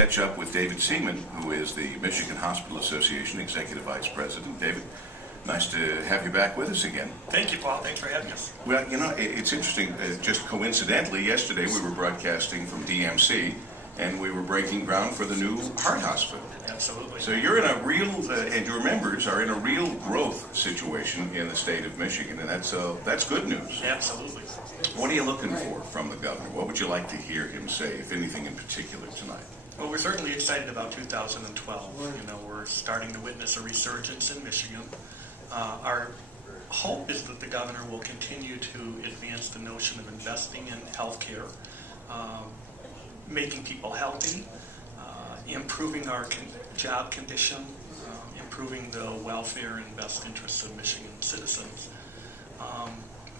Catch up with David Seaman, who is the Michigan Hospital Association Executive Vice President. David, nice to have you back with us again. Thank you, Paul. Thanks for having us. Well, you know, it's interesting. Just coincidentally, yesterday we were broadcasting from DMC, and we were breaking ground for the new heart hospital. Absolutely. So you're in a real, and your members are in a real growth situation in the state of Michigan, and that's good news. Absolutely. What are you looking for from the governor? What would you like to hear him say, if anything in particular, tonight? Well, we're certainly excited about 2012. You know, we're starting to witness a resurgence in Michigan. Our hope is that the governor will continue to advance the notion of investing in healthcare, making people healthy, improving our job condition, improving the welfare and best interests of Michigan citizens.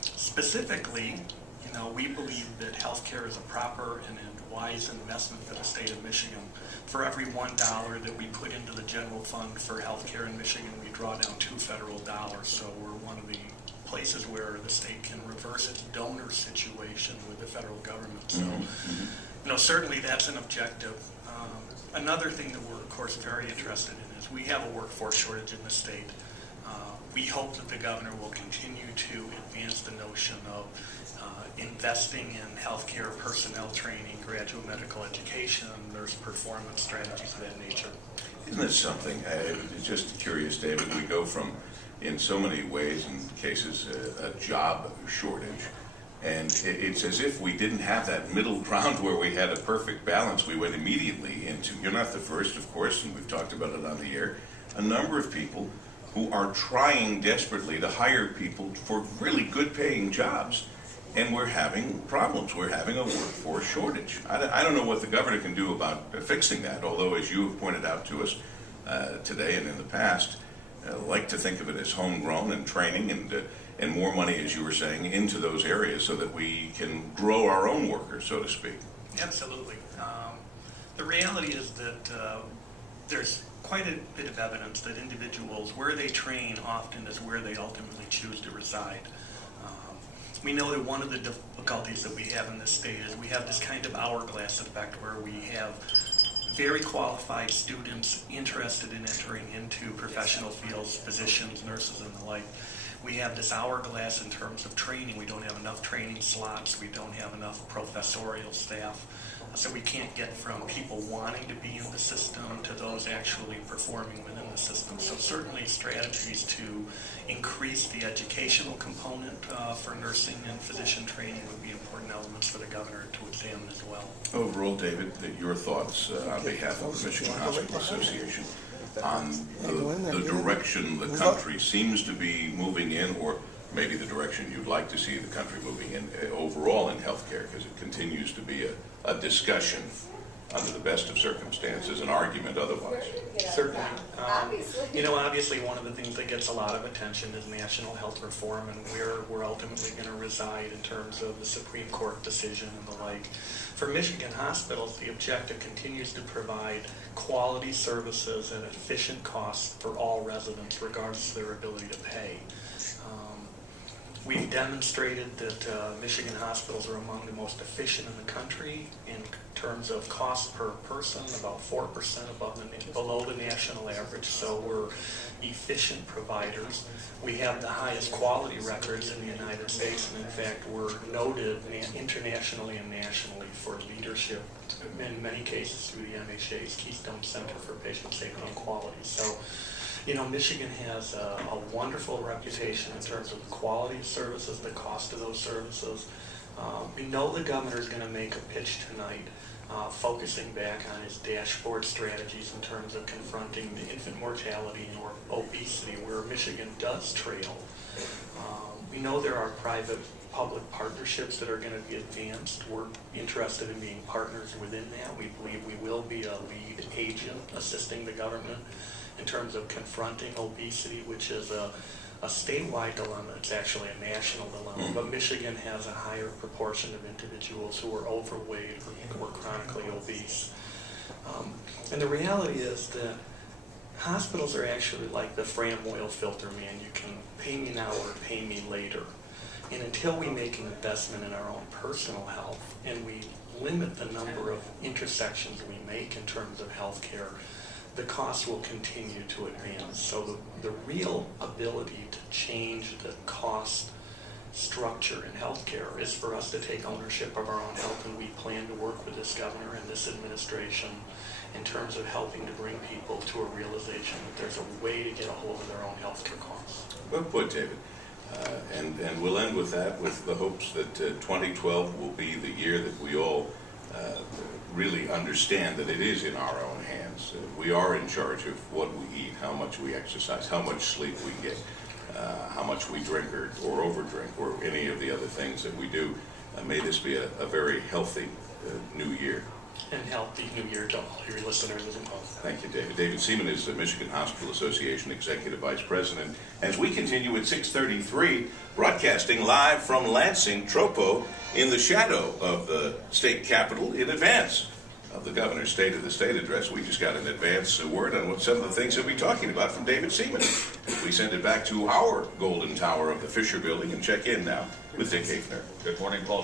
Specifically, you know, we believe that healthcare is a proper and wise investment for the state of Michigan. For every $1 that we put into the general fund for healthcare in Michigan, we draw down $2 federal dollars. So we're one of the places where the state can reverse its donor situation with the federal government. So, you know, certainly that's an objective. Another thing that we're, of course, very interested in is we have a workforce shortage in the state. We hope that the governor will continue to advance the notion of investing in healthcare personnel training, graduate medical education, nurse performance strategies of that nature. Isn't it something? Just curious, David, we go from, in so many ways and cases, a job shortage. And it's as if we didn't have that middle ground where we had a perfect balance. We went immediately into, you're not the first, of course, and we've talked about it on the air, a number of people who are trying desperately to hire people for really good paying jobs. And we're having problems. We're having a workforce shortage. I don't know what the governor can do about fixing that, although, as you have pointed out to us today and in the past, like to think of it as homegrown and training and more money, as you were saying, into those areas so that we can grow our own workers, so to speak. Absolutely. The reality is that there's quite a bit of evidence that individuals, where they train often is where they ultimately choose to reside. We know that one of the difficulties that we have in this state is we have this kind of hourglass effect where we have very qualified students interested in entering into professional fields, physicians, nurses, and the like. We have this hourglass in terms of training. We don't have enough training slots. We don't have enough professorial staff. So we can't get from people wanting to be in the system to those actually performing within the system. So certainly strategies to increase the educational component for nursing and physician training would be important elements for the governor to examine as well. Overall, David, your thoughts on behalf of the Michigan Hospital Association on the direction the country seems to be moving in, or maybe the direction you'd like to see the country moving in overall in healthcare, because it continues to be a discussion under the best of circumstances, an argument otherwise. Certainly. You know, obviously one of the things that gets a lot of attention is national health reform and where we're ultimately going to reside in terms of the Supreme Court decision and the like. For Michigan hospitals, the objective continues to provide quality services at efficient costs for all residents, regardless of their ability to pay. We've demonstrated that Michigan hospitals are among the most efficient in the country in terms of cost per person, about 4% below the national average, so we're efficient providers. We have the highest quality records in the United States, and in fact we're noted internationally and nationally for leadership, in many cases through the MHA's Keystone Center for Patient Safety and Quality. So, you know, Michigan has a wonderful reputation in terms of the quality of services, the cost of those services. We know the governor is going to make a pitch tonight focusing back on his dashboard strategies in terms of confronting the infant mortality or obesity, where Michigan does trail. We know there are private-public partnerships that are going to be advanced. We're interested in being partners within that. We believe we will be a lead agent assisting the government in terms of confronting obesity, which is a statewide dilemma. It's actually a national dilemma, but Michigan has a higher proportion of individuals who are overweight or chronically obese. And the reality is that hospitals are actually like the Fram oil filter man. You can pay me now or pay me later. And until we make an investment in our own personal health and we limit the number of intersections we make in terms of healthcare, the cost will continue to advance. So the real ability to change the cost structure in healthcare is for us to take ownership of our own health, and we plan to work with this governor and this administration in terms of helping to bring people to a realization that there's a way to get a hold of their own healthcare costs. Well put, David. And we'll end with that, with the hopes that 2012 will be the year that we all really understand that it is in our own hands. We are in charge of what we eat, how much we exercise, how much sleep we get, how much we drink or overdrink, or any of the other things that we do. May this be a very healthy new year. And healthy new year to all your listeners as well. Thank you, David. David Seaman is the Michigan Hospital Association Executive Vice President. As we continue at 6:33, broadcasting live from Lansing, Tropo, in the shadow of the state capitol, in advance of the governor's State of the State address. We just got an advance word on what some of the things he'll be talking about from David Seaman. We send it back to our golden tower of the Fisher Building and check in now with Dick Hafner. Good morning, Paul.